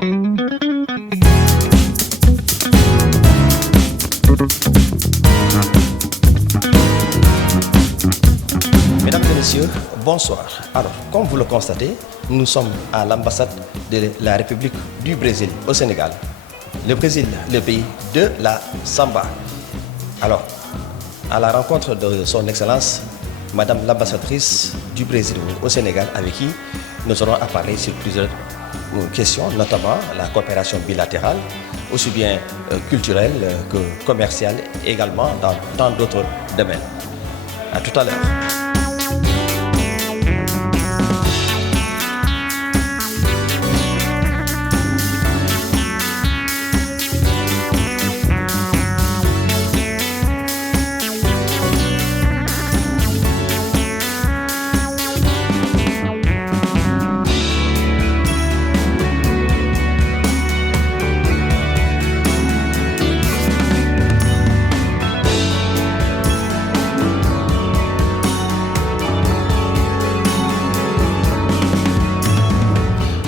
Mesdames et messieurs, bonsoir. Alors, comme vous le constatez, nous sommes à l'ambassade de la République du Brésil au Sénégal. Le Brésil, le pays de la samba. Alors, à la rencontre de son Excellence, Madame l'ambassadrice du Brésil au Sénégal, avec qui nous aurons à parler sur plusieurs questions, notamment la coopération bilatérale, aussi bien culturelle que commerciale, également dans d'autres domaines. À tout à l'heure.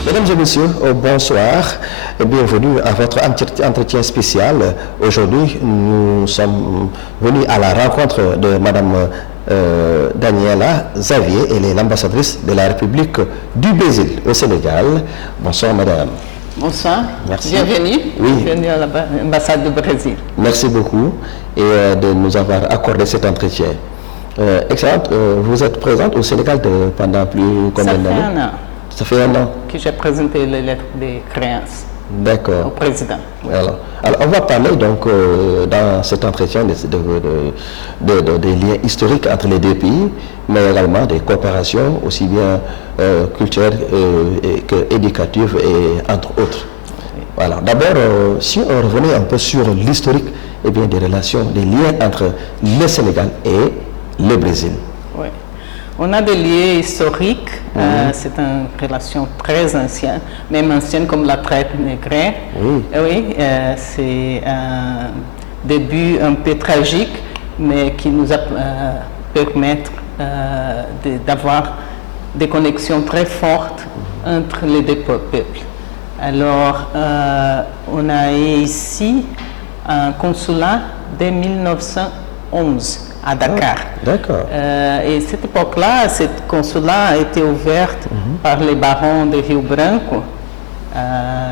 Mesdames et messieurs, bonsoir et bienvenue à votre entretien spécial. Aujourd'hui, nous sommes venus à la rencontre de Madame Daniela Xavier, elle est l'ambassadrice de la République du Brésil au Sénégal. Bonsoir Madame. Bonsoir, merci. Bienvenue, oui. Bienvenue à l'ambassade du Brésil. Merci beaucoup et de nous avoir accordé cet entretien. Excellente, vous êtes présente au Sénégal pendant plus combien d'années? Ça fait un an. Ça fait un an que j'ai présenté les lettres de créance au président. Alors, on va parler donc dans cet entretien des liens historiques entre les deux pays, mais également des coopérations aussi bien culturelles qu'éducatives et entre autres. Voilà. D'abord, si on revenait un peu sur l'historique des relations, des liens entre le Sénégal et le Brésil. Oui. On a des liens historiques, c'est une relation très ancienne, même ancienne comme la traite négrière. Oui, c'est un début un peu tragique, mais qui nous a permis d'avoir des connexions très fortes entre les deux peuples. Alors, on a ici un consulat dès 1911. À Dakar. D'accord. Et cette époque-là, cette consulat a été ouverte par les barons de Rio Branco,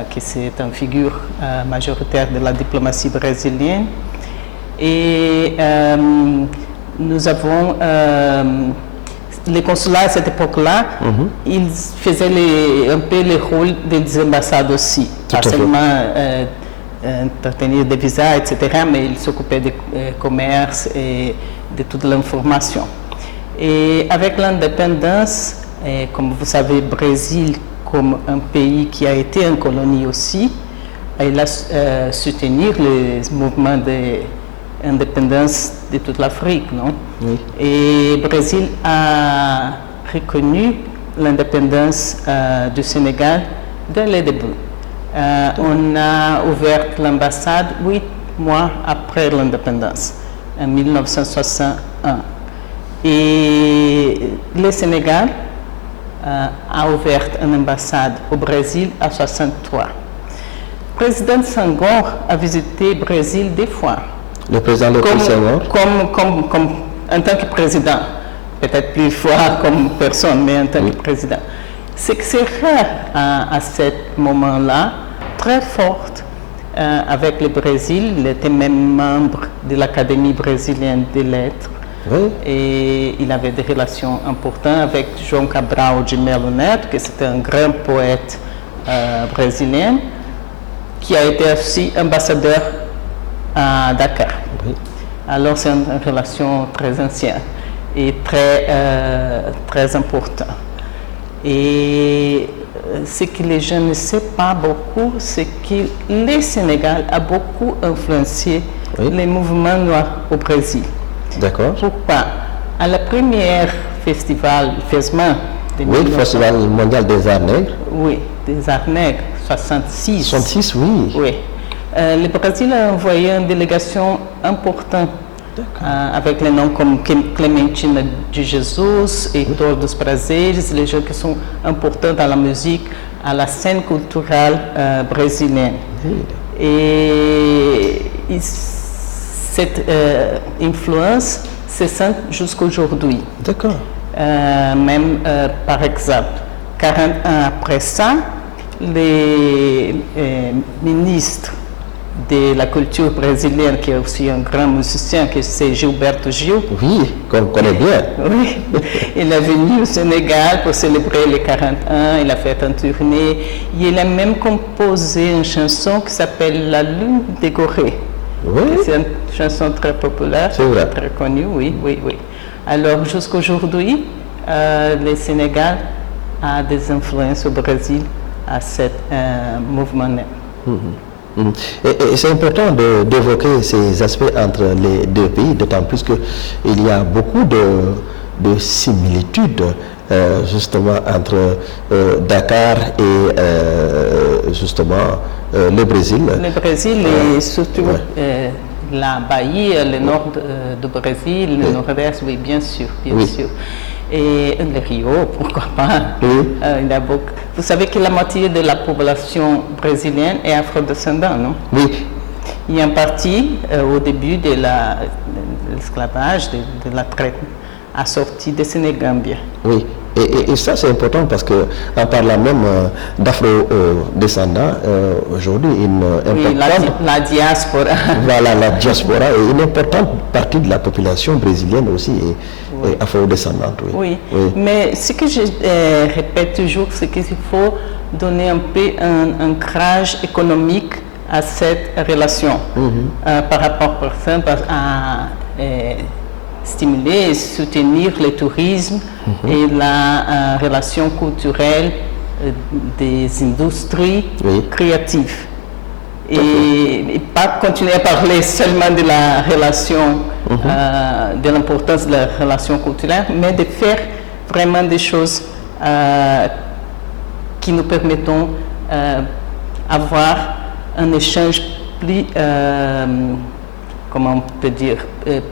qui c'est une figure majoritaire de la diplomatie brésilienne. Et nous avons les consulats à cette époque-là, ils faisaient un peu le rôle des ambassades aussi, pas seulement entretenir des visas, etc., mais ils s'occupaient du commerce et de toute l'information. Et avec l'indépendance, comme vous savez, le Brésil, comme un pays qui a été une colonie aussi, il a soutenu les mouvements d'indépendance de toute l'Afrique, non? Oui. Et le Brésil a reconnu l'indépendance du Sénégal dès le début. On a ouvert l'ambassade 8 mois après l'indépendance, en 1961. Et le Sénégal a ouvert une ambassade au Brésil en 1963. Le président Senghor a visité le Brésil 2 fois. Le président Senghor comme en tant que président, peut-être plus fois comme personne, mais en tant que président. C'est que c'est rare à ce moment-là, très forte avec le Brésil. Il était même membre de l'Académie brésilienne des lettres. Oui. Et il avait des relations importantes avec João Cabral de Melo Neto, qui c'était un grand poète brésilien, qui a été aussi ambassadeur à Dakar. Oui. Alors c'est une relation très ancienne et très importante. Et ce que les gens ne savent pas beaucoup, c'est que le Sénégal a beaucoup influencé les mouvements noirs au Brésil. D'accord. Pourquoi? À la première festival FESMA, Festival mondial des arts nègres. Oui, des arts nègres, 66. 66, oui. Oui. Le Brésil a envoyé une délégation importante avec les noms comme Clementina de Jesus, Heitor dos Prazeres, les gens qui sont importants dans la musique à la scène culturelle brésilienne. Et cette influence se sent jusqu'aujourd'hui. D'accord. Même par exemple, 40 ans après ça, les ministres de la culture brésilienne, qui est aussi un grand musicien, que c'est Gilberto Gil. Oui, qu'on connaît bien. Oui, il est venu au Sénégal pour célébrer les 40 ans, il a fait une tournée. Il a même composé une chanson qui s'appelle La Lune décorée. Oui. C'est une chanson très populaire, très connue, oui. Alors jusqu'aujourd'hui, le Sénégal a des influences au Brésil à ce mouvement. Et c'est important d'évoquer ces aspects entre les deux pays, d'autant plus qu'il y a beaucoup de similitudes justement entre Dakar et justement le Brésil. Le Brésil et surtout la Bahie, le nord du Brésil, le nord-est, oui, bien sûr. Et le Rio, pourquoi pas. Il y a beaucoup. Vous savez que la moitié de la population brésilienne est afrodescendante, non? Oui. Il y a une partie au début de l'esclavage, de la traite, a sorti de Sénégambie. Oui. Et ça, c'est important parce qu'en parlant même d'afro-descendants, aujourd'hui, la diaspora. Voilà, la diaspora est une importante partie de la population brésilienne aussi est afro-descendante. Oui. Mais ce que je répète toujours, c'est qu'il faut donner un peu un ancrage économique à cette relation par rapport, par exemple, à stimuler et soutenir le tourisme et la relation culturelle des industries créatives. Et pas continuer à parler seulement de la relation, de l'importance de la relation culturelle, mais de faire vraiment des choses qui nous permettent d'avoir un échange plus comment on peut dire,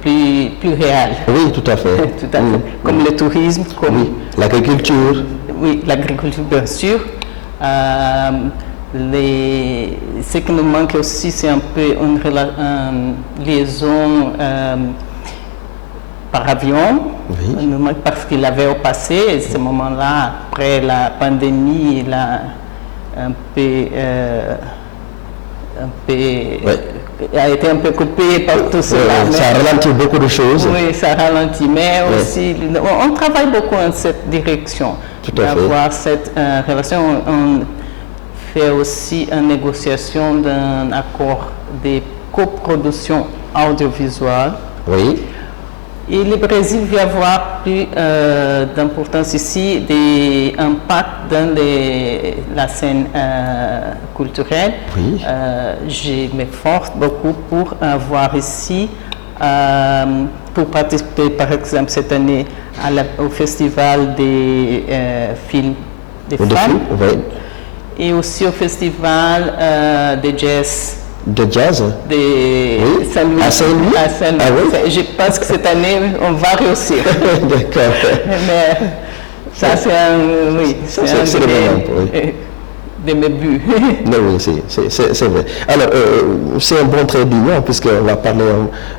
plus réel. Oui, tout à fait. Tout à fait. Comme le tourisme, comme l'agriculture. Oui, l'agriculture, bien sûr. Ce qui nous manque aussi, c'est un peu une liaison par avion. Oui. Nous manque parce qu'il avait au passé, ce moment-là, après la pandémie, il a un a été un peu coupé par tout cela. Ça ralentit beaucoup de choses. Oui, ça ralentit, mais aussi, on travaille beaucoup dans cette direction. D'avoir cette relation, on fait aussi une négociation d'un accord de coproduction audiovisuelle. Oui. Et le Brésil va avoir plus d'importance ici, d'impact dans la scène culturelle. Oui. Je m'efforce beaucoup pour avoir ici, pour participer par exemple cette année au festival des films des femmes et aussi au festival de jazz. De jazz De Saint-Louis. À Saint-Louis. Je pense que cette année, on va réussir. D'accord. Mais ça, c'est de mes buts. Oui, c'est vrai. Alors, c'est un bon trait d'union puisqu'on va parler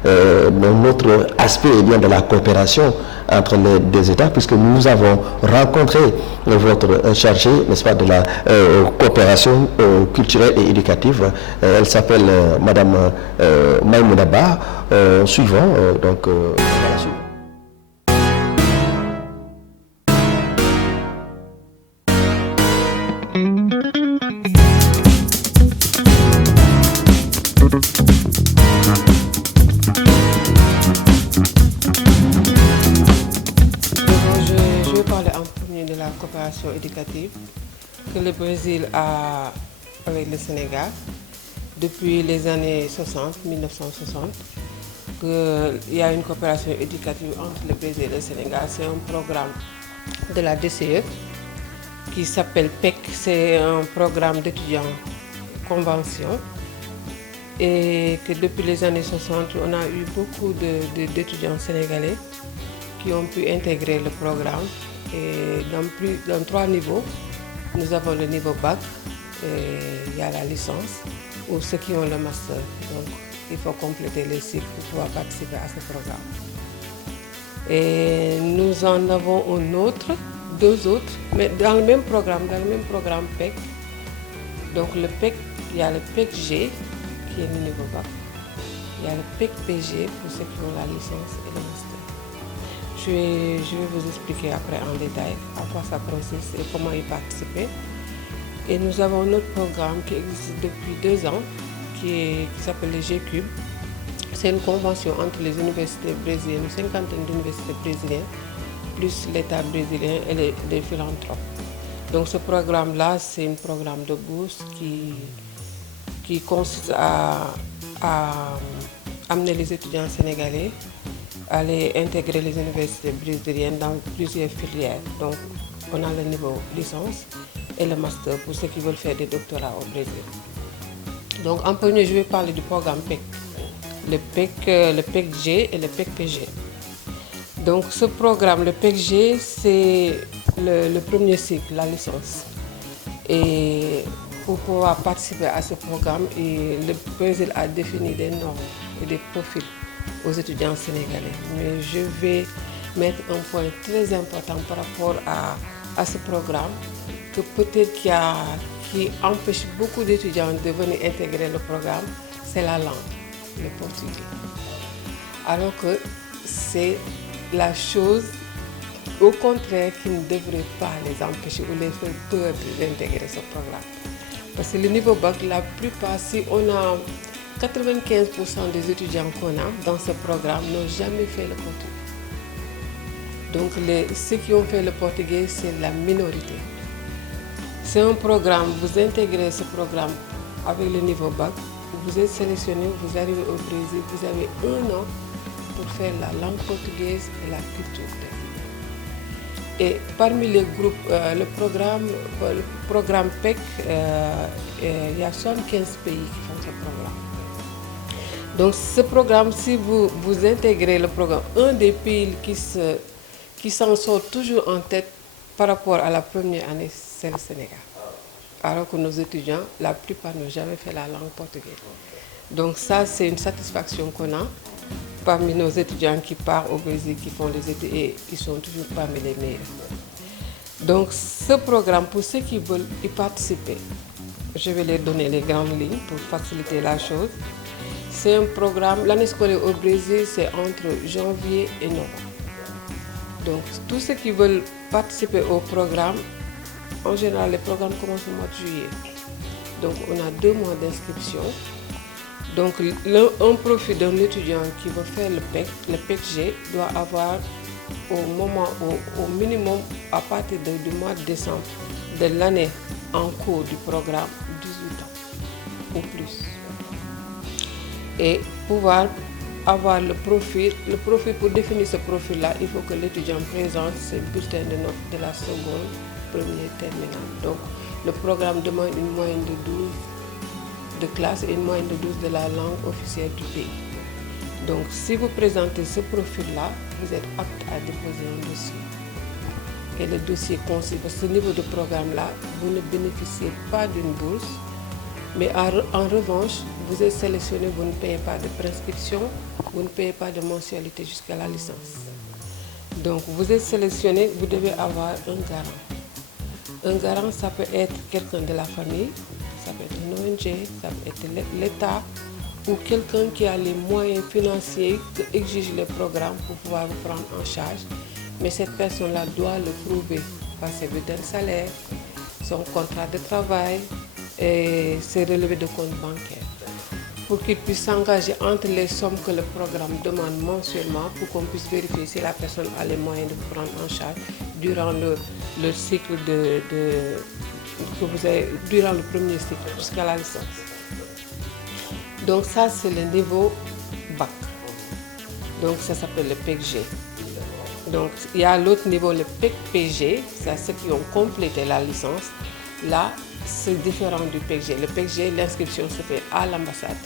d'un autre aspect de la coopération entre les deux États, puisque nous avons rencontré votre chargée, n'est-ce pas, de la coopération culturelle et éducative. Elle s'appelle Madame Maïmouna Ba. Suivant, donc... coopération éducative que le Brésil a avec le Sénégal depuis les années 60, 1960. Il y a une coopération éducative entre le Brésil et le Sénégal. C'est un programme de la DCE qui s'appelle PEC. C'est un programme d'étudiants convention. Et que depuis les années 60, on a eu beaucoup d'étudiants sénégalais qui ont pu intégrer le programme et dans 3 niveaux. nous avons le niveau bac, et il y a la licence, ou ceux qui ont le master. Donc, il faut compléter les cycles pour pouvoir participer à ce programme. Et nous en avons deux autres, mais dans le même programme PEC. Donc le PEC, il y a le PEC-G qui est le niveau bac. Il y a le PEC-PG pour ceux qui ont la licence et le master. Je vais vous expliquer après en détail à quoi ça consiste et comment y participer. Et nous avons notre programme qui existe depuis 2 ans, qui s'appelle le G-Cube. C'est une convention entre les universités brésiliennes, une cinquantaine d'universités brésiliennes, plus l'État brésilien et les philanthropes. Donc ce programme-là, c'est un programme de bourse qui consiste à amener les étudiants sénégalais à aller intégrer les universités brésiliennes dans plusieurs filières. Donc on a le niveau licence et le master pour ceux qui veulent faire des doctorats au Brésil. Donc en premier, je vais parler du programme PEC. Le PEC-G et le PEC-PG. Donc ce programme, le PEC-G, c'est le premier cycle, la licence. Et pour pouvoir participer à ce programme, le Brésil a défini des normes et des profils aux étudiants sénégalais. Mais je vais mettre un point très important par rapport à ce programme, que peut-être qui empêche beaucoup d'étudiants de venir intégrer le programme, c'est la langue, le portugais. Alors que c'est la chose, au contraire, qui ne devrait pas les empêcher ou les faire peur d'intégrer ce programme. Parce que le niveau bac, la plupart, si on a 95% des étudiants qu'on a dans ce programme n'ont jamais fait le portugais. Donc ceux qui ont fait le portugais, c'est la minorité. C'est un programme, vous intégrez ce programme avec le niveau bac, vous êtes sélectionné, vous arrivez au Brésil, vous avez 1 an pour faire la langue portugaise et la culture brésilienne. Et parmi les groupes, le programme PEC, il y a 75 pays qui font ce programme. Donc ce programme, si vous intégrez le programme, un des pays qui s'en sort toujours en tête par rapport à la première année, c'est le Sénégal. Alors que nos étudiants, la plupart n'ont jamais fait la langue portugaise. Donc ça, c'est une satisfaction qu'on a parmi nos étudiants qui partent au Brésil, qui font des études et qui sont toujours parmi les meilleurs. Donc ce programme, pour ceux qui veulent y participer, je vais leur donner les grandes lignes pour faciliter la chose. C'est un programme, l'année scolaire au Brésil, c'est entre janvier et novembre. Donc tous ceux qui veulent participer au programme, en général, les programmes commencent au mois de juillet. Donc on a 2 mois d'inscription. Donc un profil d'un étudiant qui veut faire le PEC-G doit avoir au minimum à partir du mois de décembre de l'année en cours du programme 18 ans ou plus. Et pouvoir avoir le profil pour définir ce profil-là, il faut que l'étudiant présente ses bulletins de notes de la seconde, première, terminale. Donc le programme demande une moyenne de 12 de classe et une moyenne de 12 de la langue officielle du pays. Donc si vous présentez ce profil-là, vous êtes apte à déposer un dossier. Et le dossier consiste, à ce niveau de programme-là, vous ne bénéficiez pas d'une bourse, mais en revanche, vous êtes sélectionné, vous ne payez pas de prescription, vous ne payez pas de mensualité jusqu'à la licence. Donc vous êtes sélectionné, vous devez avoir un garant. Un garant, ça peut être quelqu'un de la famille, ça peut être une ONG, ça peut être l'État ou quelqu'un qui a les moyens financiers que exigent les programmes pour pouvoir vous prendre en charge. Mais cette personne-là doit le prouver par ses bulletins de salaire, son contrat de travail et ses relevés de compte bancaire, pour qu'il puisse s'engager entre les sommes que le programme demande mensuellement pour qu'on puisse vérifier si la personne a les moyens de vous prendre en charge durant le cycle que vous avez, durant le premier cycle jusqu'à la licence. Donc ça, c'est le niveau bac. Donc ça s'appelle le PEC-G. Donc il y a l'autre niveau, le PEC-PG, c'est ceux qui ont complété la licence. Là, c'est différent du PEC-G. Le PEC-G, l'inscription se fait à l'ambassade.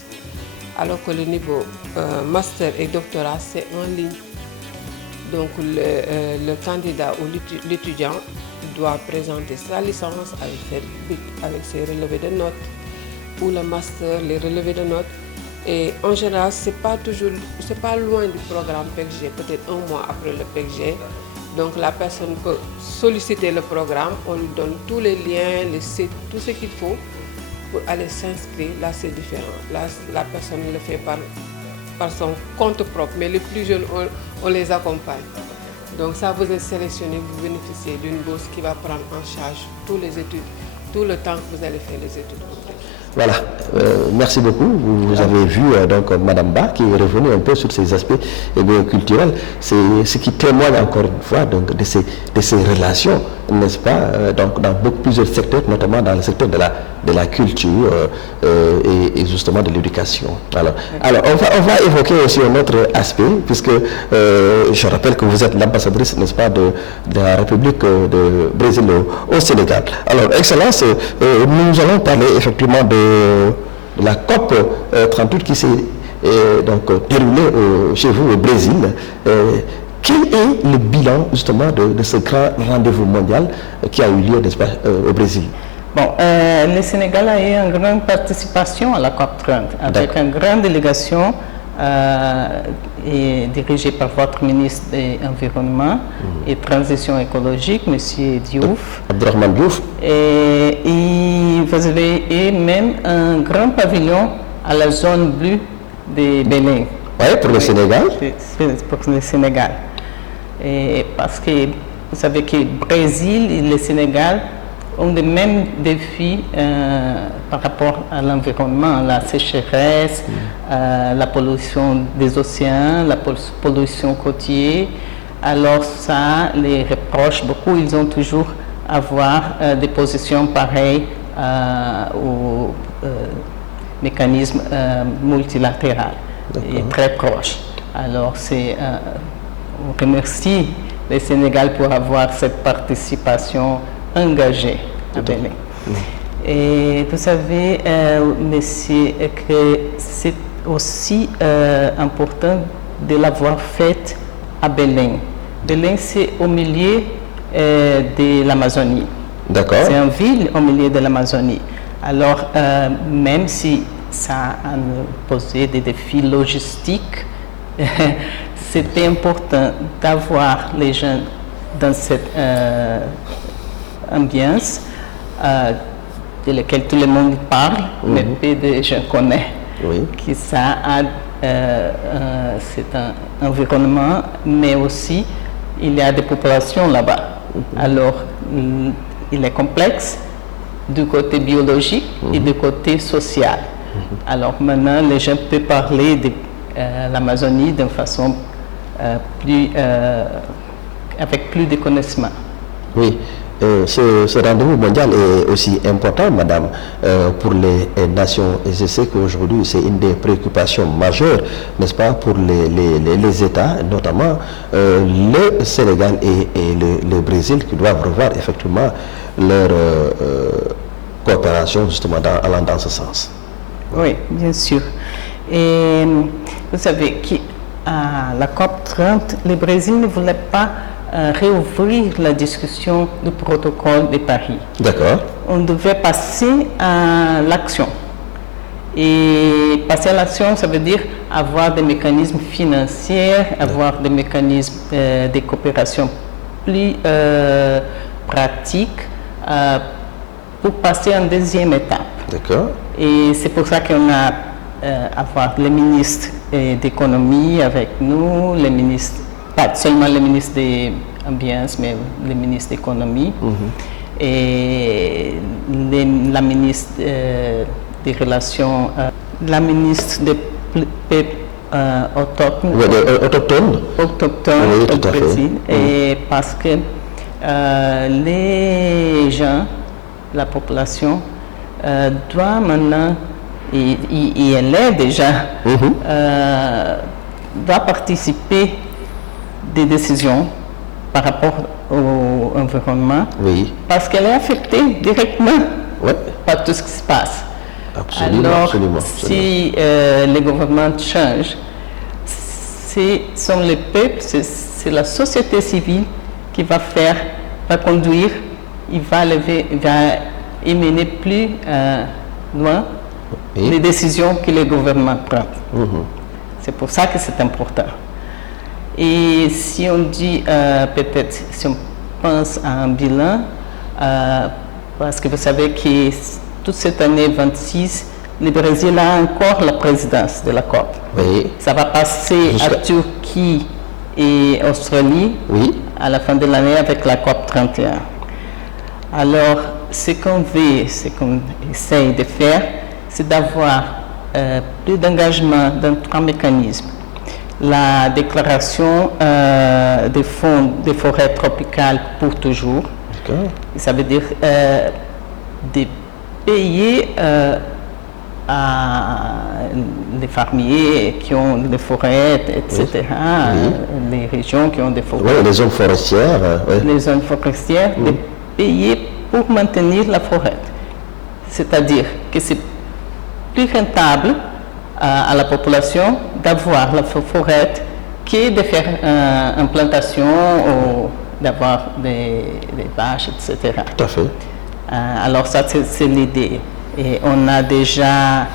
Alors que le niveau master et doctorat, c'est en ligne. Donc le candidat ou l'étudiant doit présenter sa licence avec ses relevés de notes, ou le master, les relevés de notes. Et en général, c'est pas loin du programme PECG, peut-être un mois après le PECG. Donc la personne peut solliciter le programme, on lui donne tous les liens, les sites, tout ce qu'il faut pour aller s'inscrire. Là, c'est différent. Là, la personne le fait par son compte propre, mais les plus jeunes, on les accompagne. Donc ça, vous êtes sélectionné, vous bénéficiez d'une bourse qui va prendre en charge toutes les études, tout le temps que vous allez faire les études. Voilà, merci beaucoup. Vous avez vu donc Madame Ba qui est revenue un peu sur ces aspects culturels. C'est ce qui témoigne encore une fois donc, de ces relations, n'est-ce pas, donc dans plusieurs secteurs, notamment dans le secteur de la culture et justement de l'éducation. Alors on va évoquer aussi un autre aspect, puisque je rappelle que vous êtes l'ambassadrice, n'est-ce pas, de la République de Brésil au Sénégal. Alors, Excellence, nous allons parler effectivement de la COP 38 qui s'est donc déroulée chez vous au Brésil. Quel est le bilan justement de ce grand rendez-vous mondial qui a eu lieu, n'est-ce pas, au Brésil? Bon, le Sénégal a eu une grande participation à la COP 30 avec une grande délégation dirigée par votre ministre de l'Environnement et Transition écologique, M. Diouf. Abdourahmane Diouf. Et vous avez eu même un grand pavillon à la zone bleue de Belém. Oui, pour le Sénégal. C'est pour le Sénégal. Et parce que vous savez que le Brésil et le Sénégal ont les mêmes défis par rapport à l'environnement, la sécheresse, la pollution des océans, la pollution côtière. Alors ça les reproche beaucoup. Ils ont toujours avoir des positions pareilles au mécanisme multilatéral et très proche. Alors on remercie le Sénégal pour avoir cette participation engagée à Belém. Et vous savez, monsieur, que c'est aussi important de l'avoir faite à Belém. Belém, c'est au milieu de l'Amazonie. D'accord. C'est une ville au milieu de l'Amazonie. Alors, même si ça a posé des défis logistiques, c'était important d'avoir les gens dans cette ambiance de laquelle tout le monde parle, mais peu de gens connaissent. Oui. Que ça a, c'est un environnement, mais aussi il y a des populations là-bas. Alors, il est complexe du côté biologique et du côté social. Alors maintenant, les gens peuvent parler de l'Amazonie d'une façon avec plus de connaissances. Oui, ce rendez-vous mondial est aussi important, madame, pour les nations. Et je sais qu'aujourd'hui, c'est une des préoccupations majeures, n'est-ce pas, pour les États, notamment le Sénégal et le Brésil, qui doivent revoir effectivement leur coopération, justement, allant dans ce sens. Oui, bien sûr. Et vous savez qu'à la COP 30, le Brésil ne voulait pas réouvrir la discussion du protocole de Paris. D'accord. On devait passer à l'action. Et passer à l'action, ça veut dire avoir des mécanismes financiers, avoir des mécanismes de coopération plus pratiques pour passer en deuxième étape. D'accord. Et c'est pour ça qu'on a avoir les ministres d'économie avec nous, les ministres, pas seulement les ministres de l'ambiance, mais les ministres d'économie, et la ministre des relations, la ministre des peuples autochtones oui, au Brésil, et parce que les gens, la population, doit maintenant, et elle est déjà, doit participer des décisions par rapport au environnement, parce qu'elle est affectée directement par tout ce qui se passe. Absolument, alors, absolument. si les gouvernements changent, ce sont les peuples, c'est la société civile qui va conduire il va émener plus loin les décisions que le gouvernement prend. C'est pour ça que c'est important. Et si on dit, peut-être, si on pense à un bilan, parce que vous savez que toute cette année 26, le Brésil a encore la présidence de la COP. Oui. Ça va passer à Turquie et Australie à la fin de l'année avec la COP 31. Alors, ce qu'on veut, ce qu'on essaye de faire, c'est d'avoir plus d'engagement dans 3 mécanismes. La déclaration des fonds des forêts tropicales pour toujours. Ça veut dire de payer les fermiers qui ont des forêts, etc., les régions qui ont des forêts. Oui, les zones forestières. Les zones forestières, de payer pour maintenir la forêt. C'est-à-dire que c'est plus rentable à la population d'avoir la forêt que de faire une plantation ou d'avoir des vaches, etc. Tout à fait. Alors ça, c'est l'idée. Et on a déjà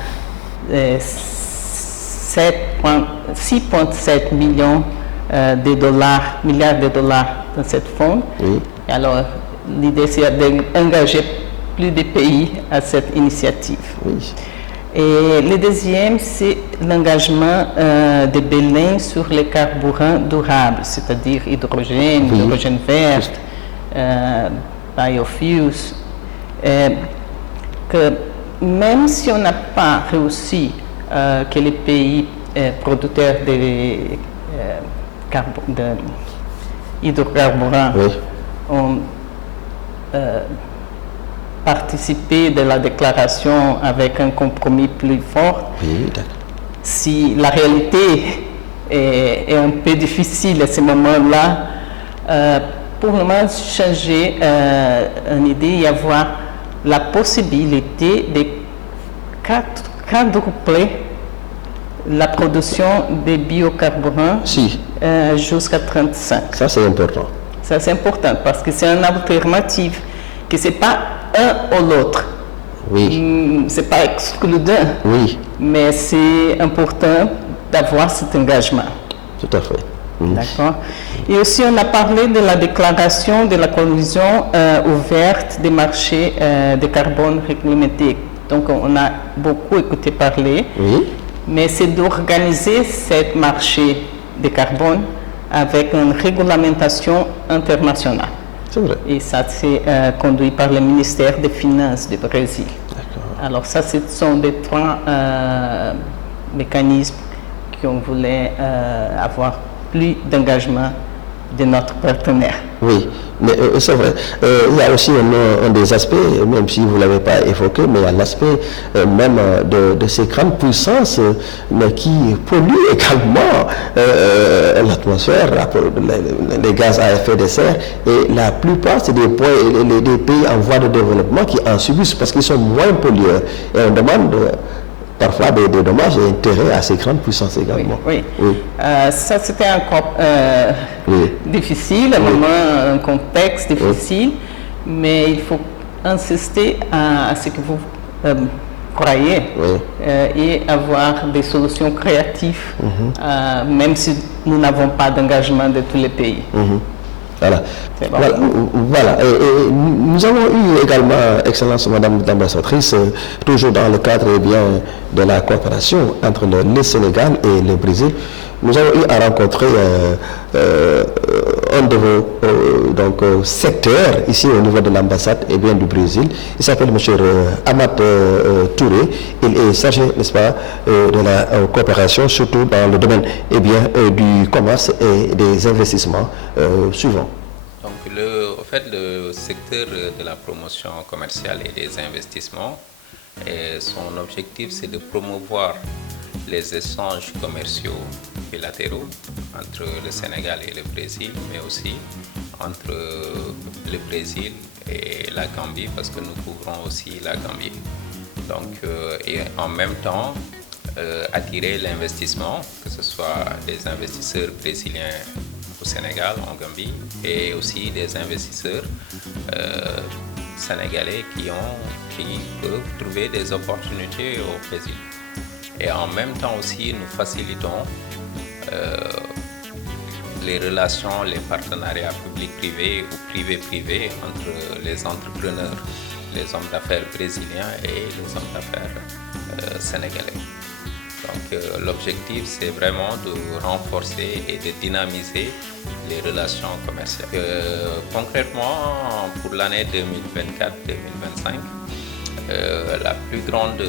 6,7 millions milliards de dollars dans cette fonds. Et alors, l'idée, c'est d'engager plus de pays à cette initiative. Et le deuxième, c'est l'engagement de Belém sur les carburants durables, c'est-à-dire hydrogène, hydrogène vert, biofuels. Que même si on n'a pas réussi que les pays producteurs d'hydrocarbures ont participé de la déclaration avec un compromis plus fort, si la réalité est un peu difficile à ce moment-là, pour le moment changer une idée et avoir la possibilité de quadrupler la production de biocarburants jusqu'à 35. Ça, c'est important. Ça, c'est important parce que c'est une alternative, que ce n'est pas un ou l'autre. Ce n'est pas excludant, mais c'est important d'avoir cet engagement. Tout à fait. D'accord. Et aussi, on a parlé de la déclaration de la Commission ouverte des marchés de carbone réglementés. Donc, on a beaucoup écouté parler, mais c'est d'organiser ce marché de carbone avec une réglementation internationale. C'est vrai. Et ça, c'est conduit par le ministère des Finances du Brésil. Alors, ça, ce sont des 3 mécanismes qu'on voulait avoir plus d'engagement de notre partenaire. Oui, mais c'est vrai. Il y a aussi un des aspects, même si vous ne l'avez pas évoqué, mais il y a l'aspect même de ces grandes puissances mais qui polluent également l'atmosphère, les gaz à effet de serre. Et la plupart, c'est des pays en voie de développement qui en subissent parce qu'ils sont moins pollueurs. Et on demande parfois des dommages et intérêts à ces grandes puissances également. Ça, c'était encore difficile, un contexte difficile, mais il faut insister à ce que vous croyez et avoir des solutions créatives, même si nous n'avons pas d'engagement de tous les pays. Voilà. Voilà. Et nous avons eu également, Excellence Madame l'ambassadrice, toujours dans le cadre de la coopération entre le Sénégal et le Brésil, nous avons eu à rencontrer un de vos secteurs ici au niveau de l'ambassade du Brésil. Il s'appelle M. Amath Touré. Il est chargé, n'est-ce pas, de la coopération, surtout dans le domaine du commerce et des investissements suivants. Donc, le secteur de la promotion commerciale et des investissements, son objectif, c'est de promouvoir les échanges commerciaux bilatéraux entre le Sénégal et le Brésil, mais aussi entre le Brésil et la Gambie, parce que nous couvrons aussi la Gambie. Donc, et en même temps, attirer l'investissement, que ce soit des investisseurs brésiliens au Sénégal, en Gambie, et aussi des investisseurs Sénégalais qui peuvent trouver des opportunités au Brésil. Et en même temps aussi, nous facilitons les relations, les partenariats public-privé ou privé-privé entre les entrepreneurs, les hommes d'affaires brésiliens et les hommes d'affaires sénégalais. Donc l'objectif, c'est vraiment de renforcer et de dynamiser les relations commerciales. Concrètement, pour l'année 2024-2025, la plus grande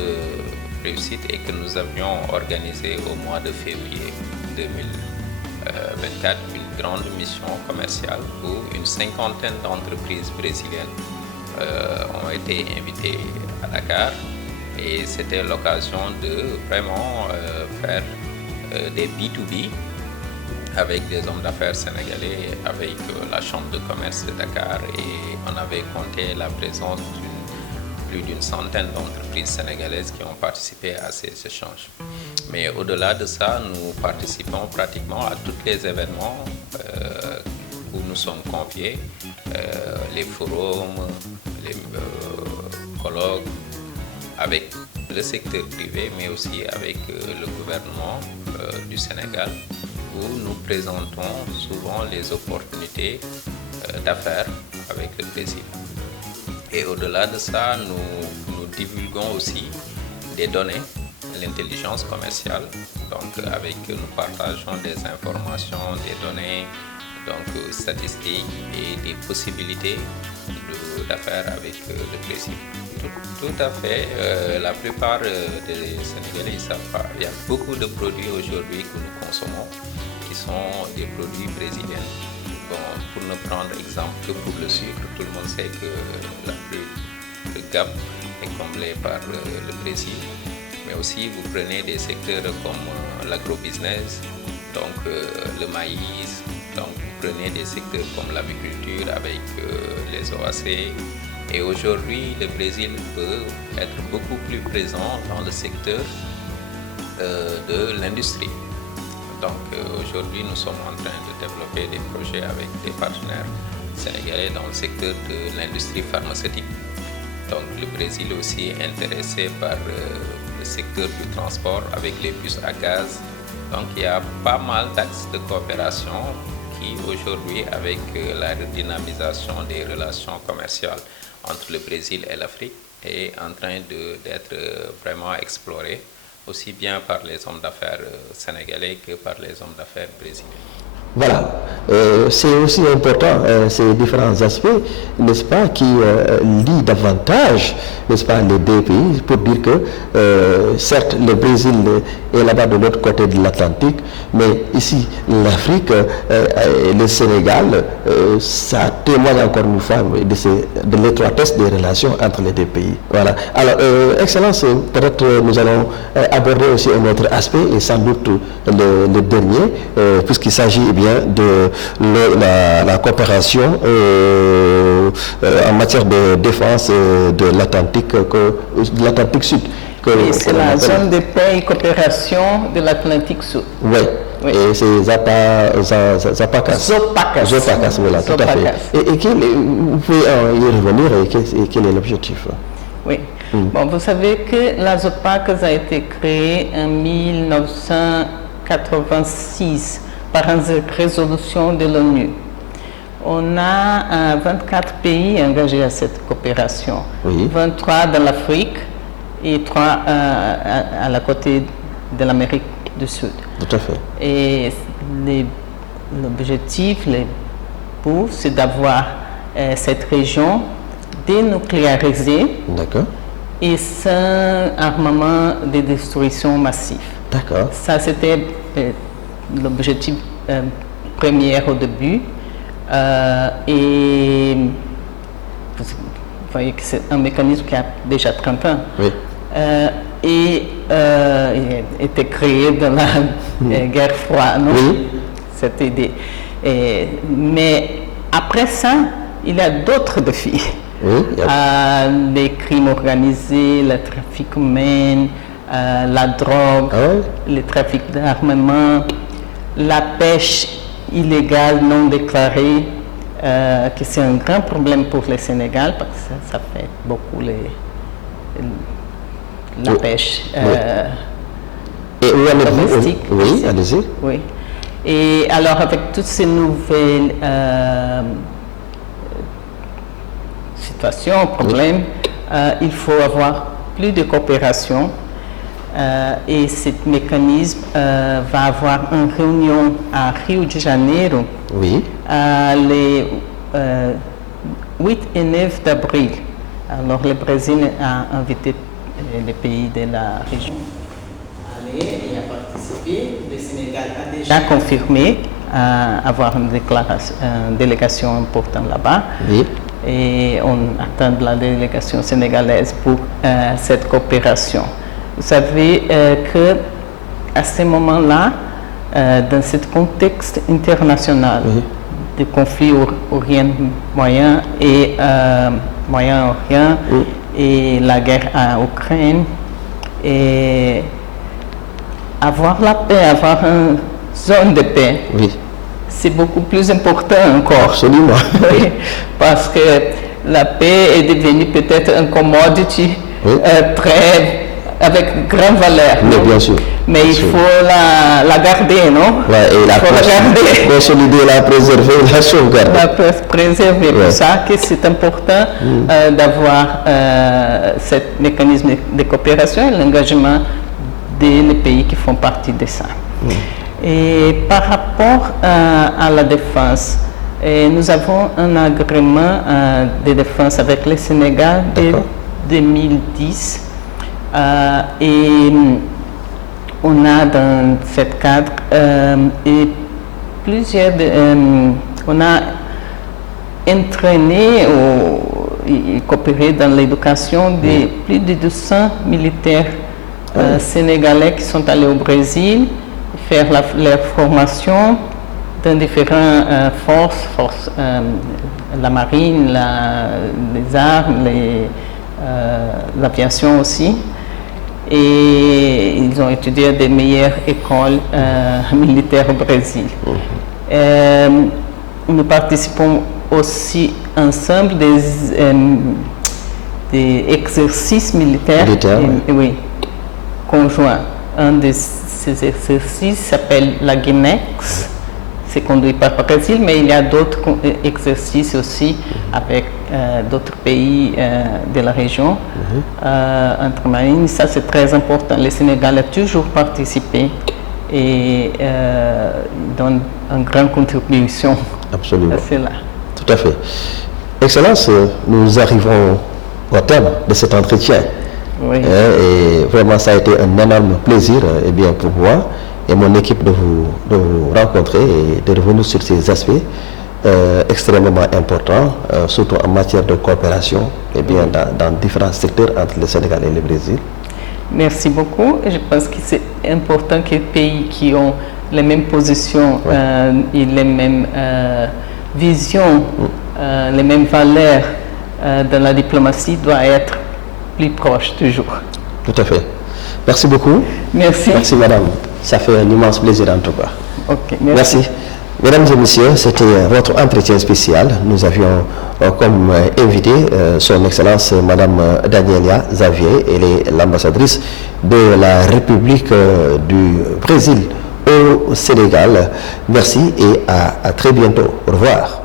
réussite est que nous avions organisé au mois de février 2024 une grande mission commerciale où une cinquantaine d'entreprises brésiliennes ont été invitées à Dakar. Et c'était l'occasion de vraiment faire des B2B avec des hommes d'affaires sénégalais, avec la Chambre de commerce de Dakar, et on avait compté la présence de plus d'une centaine d'entreprises sénégalaises qui ont participé à ces échanges. Mais au-delà de ça, nous participons pratiquement à tous les événements où nous sommes conviés, les forums, les colloques, avec le secteur privé, mais aussi avec le gouvernement du Sénégal, où nous présentons souvent les opportunités d'affaires avec le Brésil. Et au-delà de ça, nous divulguons aussi des données, l'intelligence commerciale, donc nous partageons des informations, des données, donc statistiques et des possibilités d'affaires avec le Brésil. Tout à fait. La plupart des Sénégalais ne savent pas. Il y a beaucoup de produits aujourd'hui que nous consommons qui sont des produits brésiliens. Bon, pour ne prendre exemple que pour le sucre, tout le monde sait que le gap est comblé par le Brésil. Mais aussi, vous prenez des secteurs comme l'agrobusiness, donc le maïs, donc vous prenez des secteurs comme l'aviculture avec les OAC. Et aujourd'hui, le Brésil peut être beaucoup plus présent dans le secteur de l'industrie. Donc aujourd'hui, nous sommes en train de développer des projets avec des partenaires sénégalais dans le secteur de l'industrie pharmaceutique. Donc le Brésil est aussi intéressé par le secteur du transport avec les bus à gaz. Donc il y a pas mal d'axes de coopération qui aujourd'hui, avec la redynamisation des relations commerciales entre le Brésil et l'Afrique, est en train d'être vraiment exploré, aussi bien par les hommes d'affaires sénégalais que par les hommes d'affaires brésiliens. Voilà, c'est aussi important ces différents aspects, n'est-ce pas, qui lient davantage, n'est-ce pas, les deux pays, pour dire que certes le Brésil est là-bas de l'autre côté de l'Atlantique, mais ici l'Afrique et le Sénégal, ça témoigne encore une fois de l'étroitesse des relations entre les deux pays. Voilà. Alors, Excellence, peut-être nous allons aborder aussi un autre aspect, et sans doute le dernier, puisqu'il s'agit de la coopération en matière de défense de l'Atlantique Sud. Oui, c'est la zone de paix et coopération de l'Atlantique Sud. Oui. Et c'est Zapacas, voilà, tout à fait. Et vous pouvez y revenir, et quel est l'objectif? Oui. Bon, vous savez que la Zapacas a été créée en 1986 par une résolution de l'ONU. On a 24 pays engagés à cette coopération, 23 dans l'Afrique et 3 à la côté de l'Amérique du Sud. Tout à fait. Et l'objectif, c'est d'avoir cette région dénucléarisée et sans armement de destruction massif. D'accord. Ça, c'était l'objectif premier au début. Et vous voyez que c'est un mécanisme qui a déjà 30 ans. Oui. Il a été créé dans la guerre froide, non? Oui. Cette idée. Mais après ça, il y a d'autres défis. Oui. Les crimes organisés, le trafic humain, la drogue, le trafic d'armement, la pêche illégale non déclarée, que c'est un grand problème pour le Sénégal parce que ça fait beaucoup la pêche Et où en êtes-vous? domestique. Oui, allez-y. Oui. Et alors, avec toutes ces nouvelles situations, problèmes, il faut avoir plus de coopération. Et ce mécanisme va avoir une réunion à Rio de Janeiro Oui. les 8 et 9 d'avril. Alors, le Brésil a invité les pays de la région à aller et à participer. Le Sénégal a déjà confirmé avoir une délégation importante là-bas. Oui. Et on attend de la délégation sénégalaise pour cette coopération. Vous savez qu'à ce moment-là, dans ce contexte international de conflit au Orient-Moyen et Moyen-Orient et la guerre en Ukraine, et avoir la paix, avoir une zone de paix, Oui. c'est beaucoup plus important encore. Absolument. Oui, parce que la paix est devenue peut-être un commodity avec grande valeur. Mais bien sûr. Mais il faut la garder, non? Ouais, et il faut la garder. consolider, la préserver, la sauvegarder. La préserver. C'est pour ça que c'est important d'avoir ce mécanisme de coopération et l'engagement des pays qui font partie de ça. Et par rapport à la défense, nous avons un agrément de défense avec le Sénégal de 2010 et on a dans ce cadre on a entraîné et coopéré dans l'éducation de plus de 200 militaires sénégalais qui sont allés au Brésil faire leur formation dans différentes forces, la marine, les armes, l'aviation aussi. Et ils ont étudié à des meilleures écoles militaires au Brésil. Nous participons aussi ensemble des exercices militaires conjoints. Un de ces exercices s'appelle la Guinex. C'est conduit par le Brésil, mais il y a d'autres exercices aussi avec d'autres pays de la région, entre marines. Ça, c'est très important. Le Sénégal a toujours participé et donne une grande contribution Absolument. à cela. Tout à fait. Excellence, nous arrivons au terme de cet entretien. Oui. Et vraiment, ça a été un énorme plaisir pour moi et mon équipe de vous rencontrer et de revenir sur ces aspects extrêmement importants, surtout en matière de coopération dans différents secteurs entre le Sénégal et le Brésil. Merci beaucoup. Je pense que c'est important que les pays qui ont les mêmes positions et les mêmes visions, les mêmes valeurs dans la diplomatie doivent être plus proches toujours. Tout à fait. Merci beaucoup. Merci. Merci madame. Ça fait un immense plaisir en tout cas. Ok, merci. Merci. Mesdames et messieurs, c'était votre entretien spécial. Nous avions comme invité son Excellence Madame Danielia Xavier. Elle est l'ambassadrice de la République du Brésil au Sénégal. Merci et à très bientôt. Au revoir.